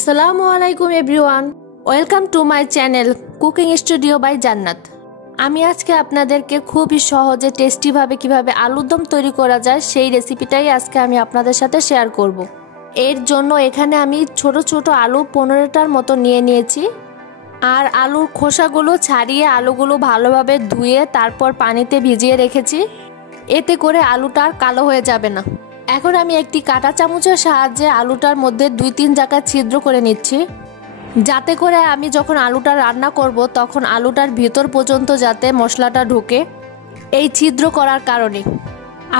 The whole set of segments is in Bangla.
আসসালামু আলাইকুম everyone, welcome to my channel cooking studio by Jannat. আমি আজকে আপনাদেরকে খুবই সহজে টেস্টিভাবে কিভাবে আলুর দম তৈরি করা যায় সেই রেসিপিটাই আজকে আমি আপনাদের সাথে শেয়ার করব। এর জন্য এখানে আমি ছোট ছোট আলু 15টার মতো নিয়ে নিয়েছি। আর আলুর খোসাগুলো ছাড়িয়ে আলুগুলো ভালোভাবে ধুয়ে তারপর পানিতে ভিজিয়ে রেখেছি, এতে করে আলুটা আর কালো হয়ে যাবে না। এখন আমি একটি কাঁটা চামচের সাহায্যে আলুটার মধ্যে 2-3 জায়গায় ছিদ্র করে নিচ্ছি, যাতে করে আমি যখন আলুটা রান্না করব তখন আলুটার ভিতর পর্যন্ত যাতে মশলাটা ঢোকে। এই ছিদ্র করার কারণে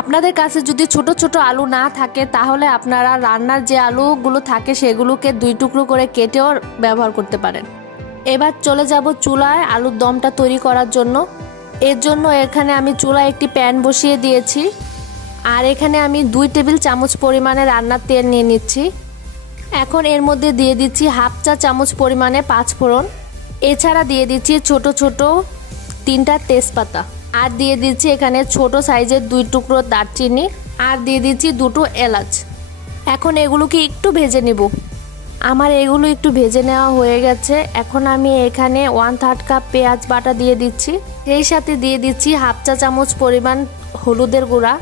আপনাদের কাছে যদি ছোট ছোট আলু না থাকে তাহলে আপনারা রান্নার যে আলুগুলো থাকে সেগুলোকে 2 টুকরো করে কেটেও ব্যবহার করতে পারেন। এবার চলে যাব চুলায় আলুর দমটা তৈরি করার জন্য। এর জন্য এখানে আমি চুলায় একটি প্যান বসিয়ে দিয়েছি, আর এখানে আমি 2 টেবিল চামচ পরিমাণে রান্নার তেল নিয়ে নিচ্ছি। এখন এর মধ্যে দিয়ে দিচ্ছি 1/2 চা চামচ পরিমাণে 5 ফোড়ন, এছাড়া দিয়ে দিচ্ছি ছোট ছোট 3টা তেজপাতা, আর দিয়ে দিচ্ছি এখানে ছোট সাইজের 2 টুকরো দারচিনি, আর দিয়ে দিচ্ছি 2টো এলাচ। এখন এগুলোকে একটু ভেজে নেব। আমার এগুলো একটু ভেজে নেওয়া হয়ে গেছে। এখন আমি এখানে 1/3 কাপ পেঁয়াজ বাটা দিয়ে দিচ্ছি। সেই সাথে দিয়ে দিচ্ছি 1/2 চা চামচ পরিমাণ হলুদের গুঁড়া,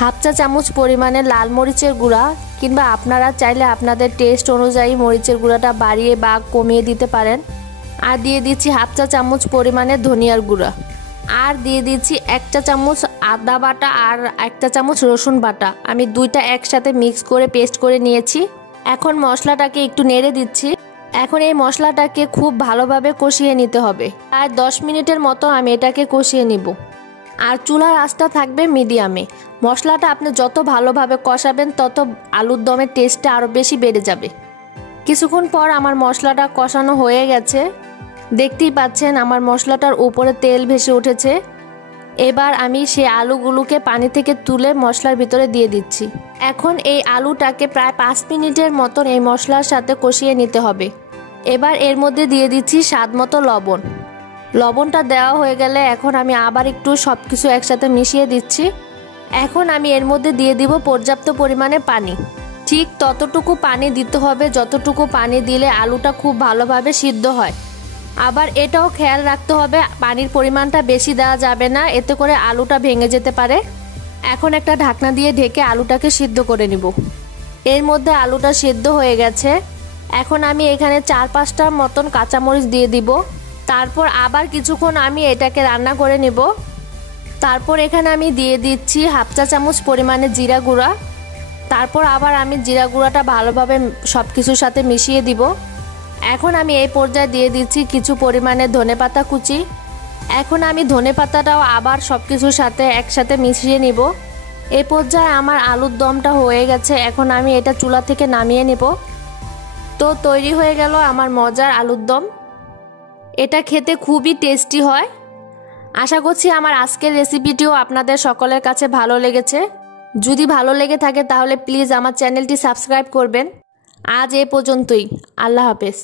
1/2 চা চামচ পরিমাণে লাল মরিচের গুঁড়া, কিংবা আপনারা চাইলে আপনাদের টেস্ট অনুযায়ী মরিচের গুঁড়াটা বাড়িয়ে বা কমিয়ে দিতে পারেন। আর দিয়ে দিচ্ছি 1/2 চা চামচ পরিমাণে ধনিয়ার গুঁড়া, আর দিয়ে দিচ্ছি 1 চা চামচ আদা বাটা আর 1 চা চামচ রসুন বাটা। আমি 2টা একসাথে মিক্স করে পেস্ট করে নিয়েছি। এখন মশলাটাকে একটু নেড়ে দিচ্ছি। এখন এই মশলাটাকে খুব ভালোভাবে কষিয়ে নিতে হবে। প্রায় 10 মিনিটের মতো আমি এটাকে কষিয়ে নিব, আর চুলার আঁচটা থাকবে মিডিয়ামে। মশলাটা আপনি যত ভালোভাবে কষাবেন তত আলুর দমের টেস্টটা আরও বেশি বেড়ে যাবে। কিছুক্ষণ পর আমার মশলাটা কষানো হয়ে গেছে, দেখতেই পাচ্ছেন আমার মশলাটার উপরে তেল ভেসে উঠেছে। এবার আমি সেই আলুগুলোকে পানি থেকে তুলে মশলার ভিতরে দিয়ে দিচ্ছি। এখন এই আলুটাকে প্রায় 5 মিনিটের মতন এই মশলার সাথে কষিয়ে নিতে হবে। এবার এর মধ্যে দিয়ে দিচ্ছি স্বাদ মতো লবণ। লবণটা দেওয়া হয়ে গেলে এখন আমি আবার একটু সব কিছু একসাথে মিশিয়ে দিচ্ছি। এখন আমি এর মধ্যে দিয়ে দিব পর্যাপ্ত পরিমাণে পানি। ঠিক ততটুকু পানি দিতে হবে যতটুকু পানি দিলে আলুটা খুব ভালোভাবে সিদ্ধ হয়। আবার এটাও খেয়াল রাখতে হবে পানির পরিমাণটা বেশি দেওয়া যাবে না, এতে করে আলুটা ভেঙে যেতে পারে। এখন একটা ঢাকনা দিয়ে ঢেকে আলুটাকে সিদ্ধ করে নিব। এর মধ্যে আলুটা সিদ্ধ হয়ে গেছে। এখন আমি এখানে 4-5টার মতন কাঁচামরিচ দিয়ে দিব। তারপর আবার কিছুক্ষণ আমি এটাকে রান্না করে নেব। তারপর এখানে আমি দিয়ে দিচ্ছি 1/2 চা চামচ পরিমাণে জিরা গুঁড়া। তারপর আবার আমি জিরা গুঁড়াটা ভালোভাবে সব কিছুর সাথে মিশিয়ে দিব। এখন আমি এই পর্যায়ে দিয়ে দিচ্ছি কিছু পরিমাণে ধনেপাতা কুচি। এখন আমি ধনেপাতাটাও আবার সব কিছুর সাথে একসাথে মিশিয়ে নিব। এই পর্যায়ে আমার আলুর দমটা হয়ে গেছে। এখন আমি এটা চুলা থেকে নামিয়ে নেব। তো তৈরি হয়ে গেল আমার মজার আলুর দম। এটা খেতে খুবই টেস্টি হয়। আশা করছি আমার আজকের রেসিপিটিও আপনাদের সকলের কাছে ভালো লেগেছে। যদি ভালো লেগে থাকে তাহলে প্লিজ আমার চ্যানেলটি সাবস্ক্রাইব করবেন। আজ এ পর্যন্তই। আল্লাহ হাফেজ।